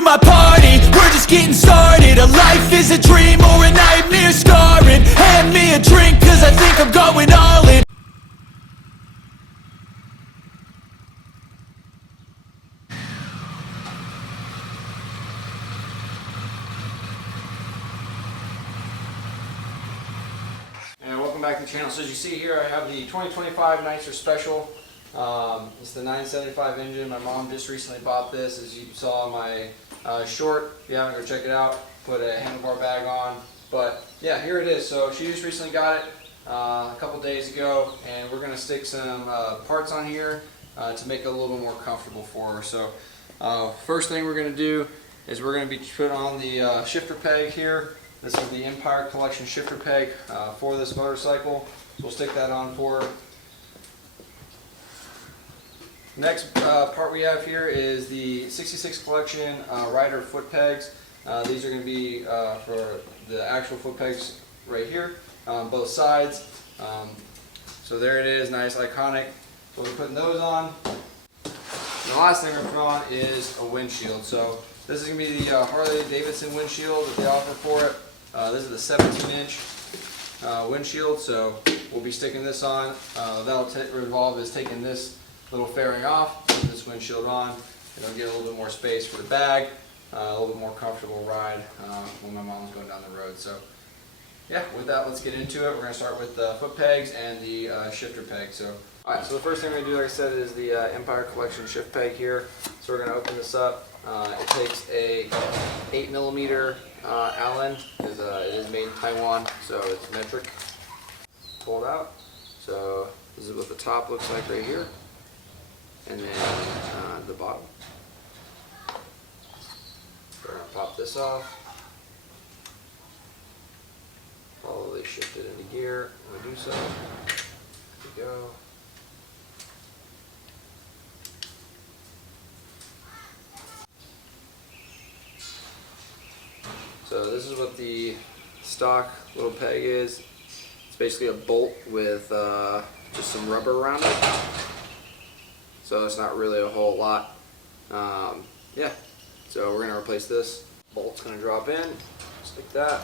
to my party, we're just getting started. A life is a dream or a nightmare scarring. Hand me a drink cause I think I'm going all in. And welcome back to the channel. So as you see here, I have the 2025 Nightster Special. It's the 975 engine. My mom just recently bought this, as you saw in my short. If you haven't, go check it out. Put a handlebar bag on. But yeah, here it is. So she just recently got it a couple days ago, and we're going to stick some parts on here to make it a little bit more comfortable for her. So first thing we're going to do is we're going to be putting on the shifter peg here. This is the Empire Collection shifter peg for this motorcycle. So we'll stick that on for her. Next part we have here is the 66 Collection rider foot pegs. These are going to be for the actual foot pegs right here on both sides. So there it is, nice, iconic. So we're putting those on. And the last thing we're putting on is a windshield. So this is going to be the Harley Davidson windshield that they offer for it. This is the 17-inch windshield, so we'll be sticking this on. That'll involve is taking this little fairing off, put this windshield on, and it'll get a little bit more space for the bag, a little bit more comfortable ride when my mom's going down the road. So yeah, with that, let's get into it. We're going to start with the foot pegs and the shifter peg. So alright, so the first thing we're going to do, like I said, is the Empire Collection shift peg here. So we're going to open this up. It takes a 8mm Allen. It is made in Taiwan, so it's metric. Pull it out. So this is what the top looks like right here, and then the bottom. We're going to pop this off. Slowly shift it into gear when we do so. There we go. So this is what the stock little peg is. It's basically a bolt with just some rubber around it. So it's not really a whole lot. Yeah, so we're going to replace this. Bolt's going to drop in, just like that.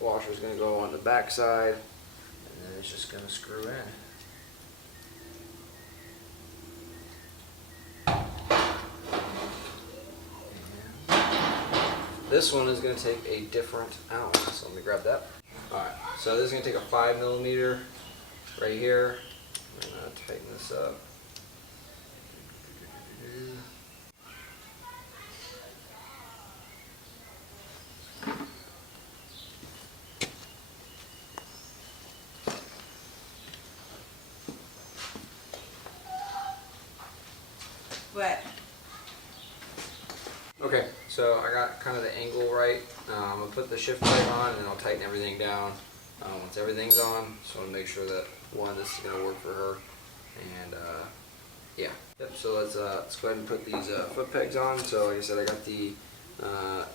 Washer's going to go on the back side, and then it's just going to screw in. This one is going to take a different Allen, so let me grab that. Alright, so this is going to take a 5mm right here. I'm going to tighten this up. What? Okay, so I got kind of the angle right. I'm going to put the shift peg on, and then I'll tighten everything down once everything's on. So I want to make sure that, one, this is going to work for her. And yeah. Yep, so let's go ahead and put these foot pegs on. So like I said, I got the,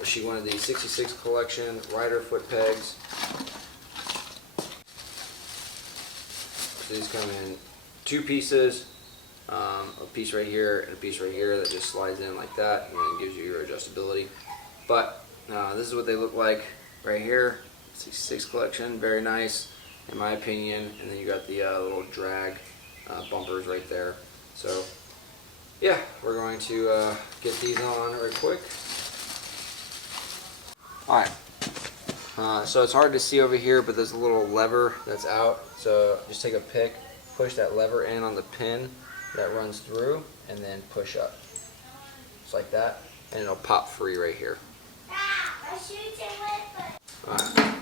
she wanted the 66 Collection rider foot pegs. So these come in two pieces. A piece right here and a piece right here that just slides in like that, and then gives you your adjustability. But this is what they look like right here. 66 Collection, very nice in my opinion. And then you got the little drag bumpers right there. So yeah, we're going to get these on real quick. Alright, so it's hard to see over here, but there's a little lever that's out. So just take a pick, push that lever in on the pin that runs through, and then push up. Just like that, and it'll pop free right here. Alright.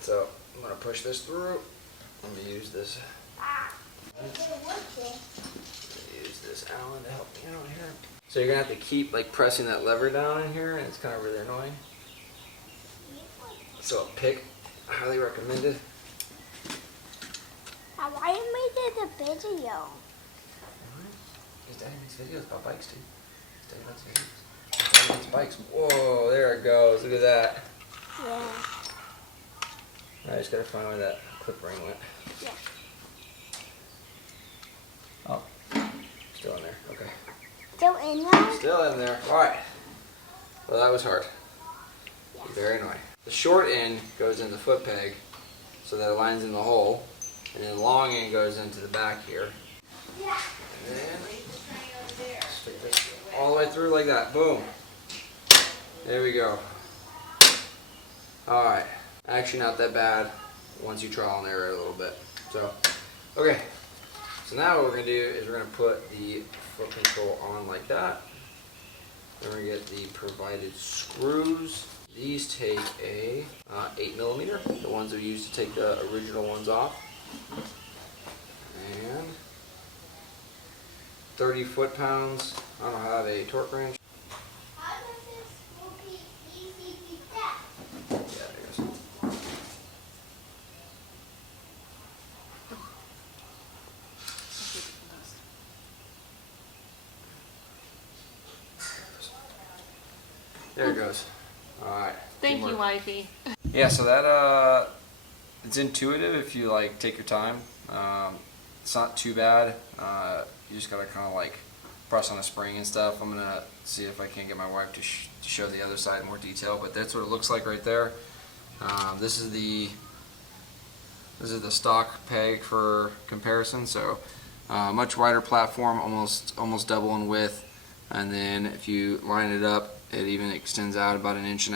So I'm going to push this through. Let me use this. Use this Allen to help me out here. So you're going to have to keep like pressing that lever down in here, and it's kind of really annoying. So a pick, highly recommended. Why you made it a video? Because Daddy makes videos about bikes too. Daddy loves videos. Daddy makes bikes. Whoa, there it goes. Look at that. Yeah. I just gotta find where that clip ring went. Yeah. Oh, still in there. Okay. Still in there? Still in there. All right. Well, that was hard. Very annoying. The short end goes in the foot peg, so that it lines in the hole, and then the long end goes into the back here. And then stick this all the way through like that. Boom. There we go. All right. Actually, not that bad once you trial and error a little bit. So, okay. So now what we're gonna do is we're gonna put the foot control on like that. Then we're gonna get the provided screws. These take a 8mm, the ones that we used to take the original ones off. And 30 foot-pounds. I don't have a torque wrench. Yeah, there it goes. There it goes. Alright. Thank you, wifey. Yeah, so that it's intuitive if you like take your time. It's not too bad. You just gotta kind of like press on a spring and stuff. I'm gonna see if I can get my wife to show the other side in more detail, but that's what it looks like right there. This is the stock peg for comparison. So much wider platform, almost double in width, and then if you line it up, it even extends out about 1.5 inches.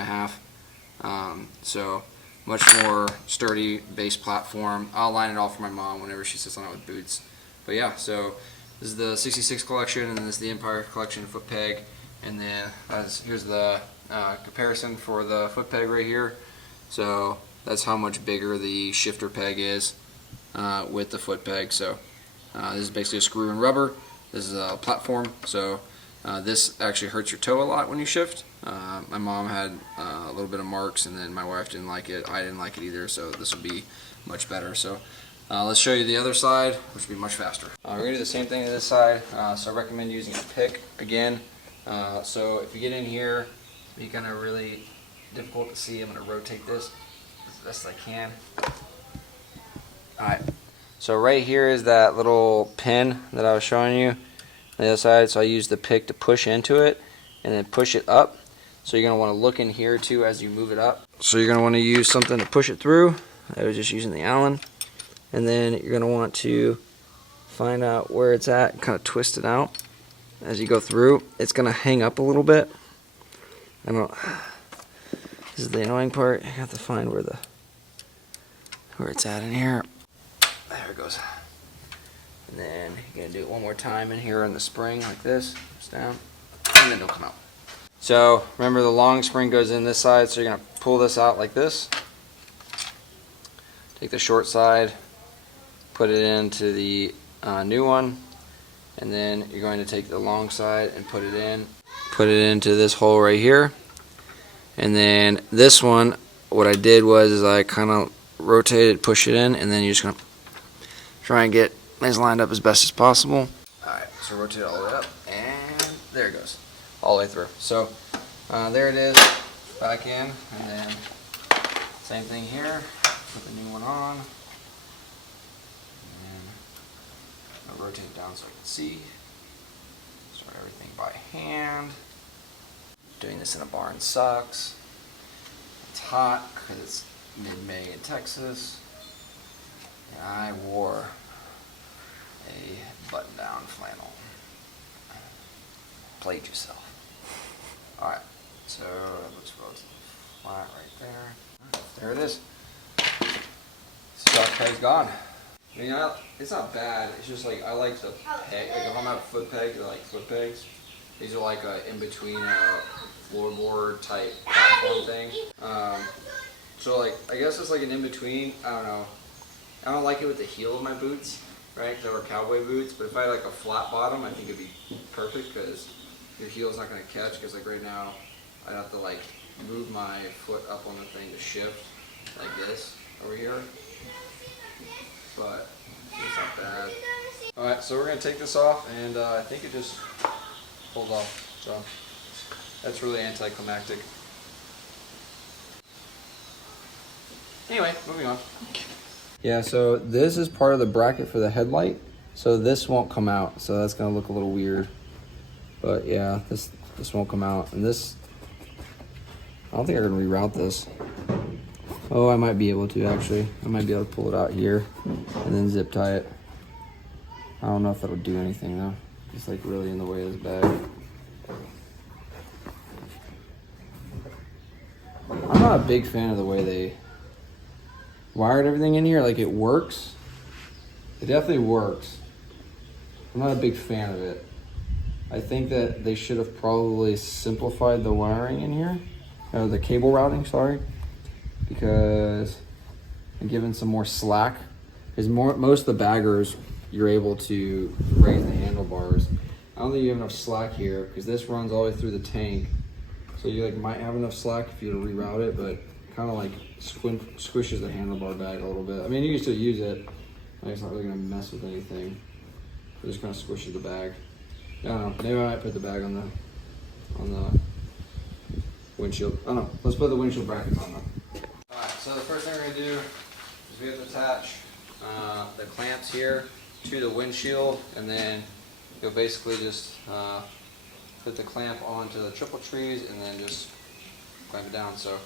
So much more sturdy base platform. I'll line it off for my mom whenever she sits on it with boots. But yeah, so this is the 66 collection, and this is the Empire collection foot peg. And then here's the comparison for the foot peg right here. So that's how much bigger the shifter peg is with the foot peg. So this is basically a screw and rubber. This is a platform. So this actually hurts your toe a lot when you shift. My mom had a little bit of marks, and then my wife didn't like it. I didn't like it either, so this will be much better. So let's show you the other side, which will be much faster. We're going to do the same thing to this side, so I recommend using a pick again. So if you get in here, it's kind of really difficult to see. I'm going to rotate this as best as I can. Alright, so right here is that little pin that I was showing you on the other side. So I use the pick to push into it and then push it up. So you're going to want to look in here too as you move it up. So you're going to want to use something to push it through. I was just using the Allen. And then you're going to want to find out where it's at, kind of twist it out as you go through. It's going to hang up a little bit. I don't. This is the annoying part. You have to find where it's at in here. There it goes. And then you're going to do it one more time in here on the spring like this, just down, and then it'll come out. So remember, the long spring goes in this side, so you're going to pull this out like this. Take the short side, put it into the new one, and then you're going to take the long side and put it into this hole right here. And then this one, what I did was I kind of rotated, push it in, and then you're just going to try and get things lined up as best as possible. Alright, so rotate it all the way up, and there it goes, all the way through. So there it is, back in, and then same thing here, put the new one on, and I'll rotate it down so I can see. Start everything by hand. Doing this in a barn sucks. It's hot because it's mid-May in Texas. And I wore a button-down flannel. Played yourself. Alright, so it looks relatively flat right there. There it is. Stock peg's gone. You know, it's not bad. It's just like I like the peg. Like if I'm at a foot peg, I like foot pegs. These are like a in-between floorboard type platform thing. So like I guess it's like an in-between. I don't know. I don't like it with the heel of my boots, right? Because they were cowboy boots. But if I had like a flat bottom, I think it'd be perfect because the heel's not going to catch. Because like right now, I'd have to like move my foot up on the thing to shift like this over here. But it's not bad. Alright, so we're going to take this off, and I think it just pulls off. So that's really anticlimactic. Anyway, moving on. Yeah, so this is part of the bracket for the headlight. So this won't come out, so that's going to look a little weird. But yeah, this won't come out. And this, I don't think I can reroute this. Oh, I might be able to actually. I might be able to pull it out here and then zip tie it. I don't know if that'll do anything though. It's like really in the way of this bag. I'm not a big fan of the way they wired everything in here. Like, it works. It definitely works. I'm not a big fan of it. I think that they should have probably simplified the wiring in here. Or the cable routing, sorry. Because and given some more slack. Because most of the baggers, you're able to raise the handlebars. I don't think you have enough slack here because this runs all the way through the tank. So you like might have enough slack if you were to reroute it, but kind of like squishes the handlebar back a little bit. I mean, you can still use it. It's not really gonna mess with anything. It just kind of squishes the bag. I don't know. Maybe I might put the bag on the windshield. I don't know. Let's put the windshield brackets on though. All right. So the first thing we're gonna do is we have to attach the clamps here to the windshield, and then you'll basically just put the clamp onto the triple trees and then just clamp it down. So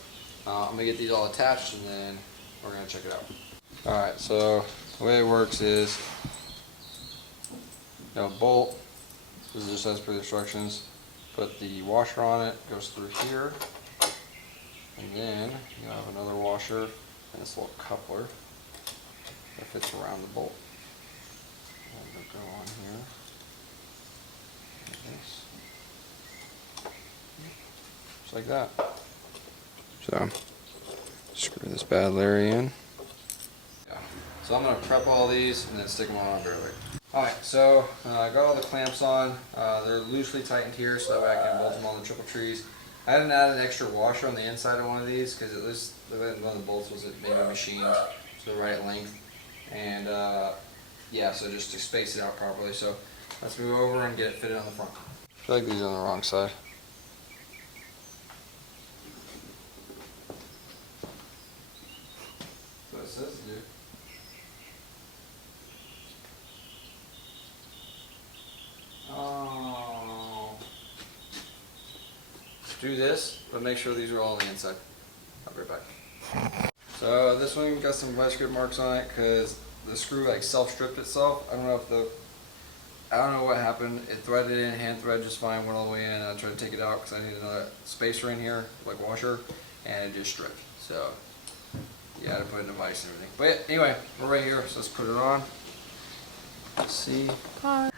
I'm gonna get these all attached and then we're gonna check it out. All right, so the way it works is, bolt, this is just as per the instructions, put the washer on it, goes through here, and then you have another washer and this little coupler that fits around the bolt. And it'll go on here, like this. Just like that. So, screw this bad Larry in. Yeah. So I'm going to prep all these and then stick them on early. Alright, so I got all the clamps on. They're loosely tightened here so that way I can bolt them on the triple trees. I had to add an extra washer on the inside of one of these because at least one of the bolts was maybe machined to the right length. And yeah, so just to space it out properly. So let's move over and get it fitted on the front. I feel like these are on the wrong side. That's what it says to do. Oh. Let's do this, but make sure these are all on the inside. I'll be right back. So this one got some vice grip marks on it because the screw like self-stripped itself. I don't know what happened. It threaded in, hand thread just fine, went all the way in, and I tried to take it out because I needed another spacer in here, like washer, and it just stripped. So yeah, I had to put in a vise and everything. But yeah, anyway, we're right here, so let's put it on. Let's see. Hi.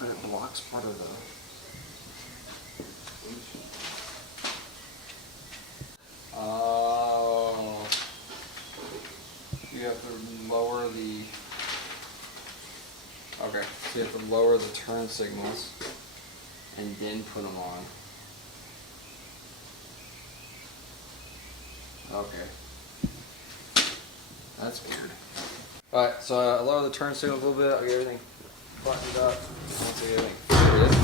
But it blocks part of the... Oh, you have to lower the... Okay, so you have to lower the turn signals and then put them on. Okay. That's weird. Alright, so I lower the turn signal a little bit, I'll get everything buttoned up. Once I get everything fitted.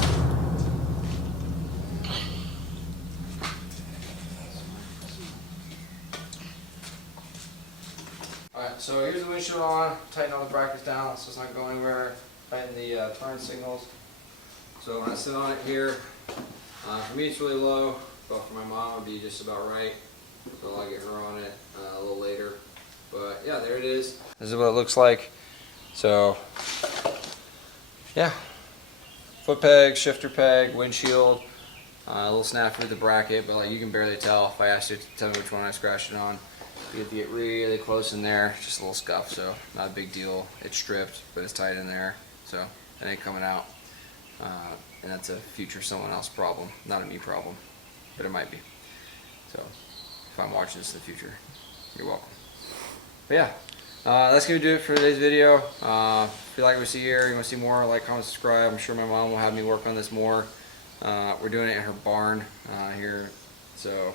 Alright, so here's the windshield on, tighten all the brackets down so it's not going anywhere, tighten the turn signals. So when I sit on it here, for me it's really low, but for my mom it would be just about right. So I'll get her on it a little later. But yeah, there it is. This is what it looks like. So yeah, foot peg, shifter peg, windshield, a little snafu with the bracket, but like you can barely tell if I asked you to tell me which one I scratched it on. You have to get really close in there, just a little scuff, so not a big deal. It's stripped, but it's tight in there, so it ain't coming out. And that's a future someone else problem, not a me problem, but it might be. So if I'm watching this in the future, you're welcome. But yeah, that's going to do it for today's video. If you like what you see here, you want to see more, like, comment, subscribe. I'm sure my mom will have me work on this more. We're doing it in her barn here, so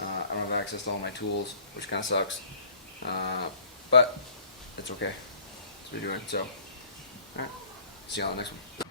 I don't have access to all my tools, which kind of sucks. But it's okay. That's what we're doing. So, alright, see you on the next one.